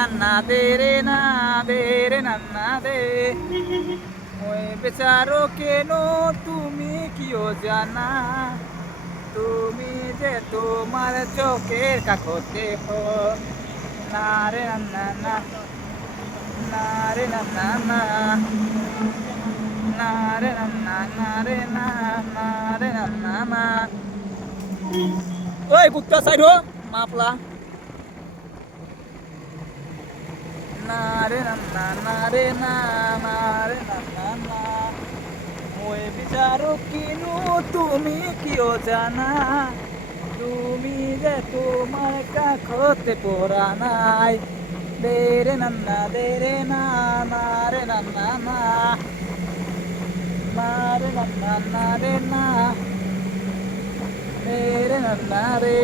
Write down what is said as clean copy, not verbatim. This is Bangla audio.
নান্না দে রে নান্না দে ওই বেচারো কেন তুমি কিও জানা তুমি যে তোমার চোখের কাকতে হো না রে নান্না না না রে নান্না না না রে নান্না না রে না না রে নান্না না ওই কুত্তা সাইড হো মাপলা না রে নান্না না রে না না রে নান্না না ওই বিচারো কিনু তুমি কিও জানা তুমি যে তোমার কাখতে পড়া নাই দে রে নান্না দে রে না না রে নান্না না না রে নান্না না রে না দে রে নান্না রে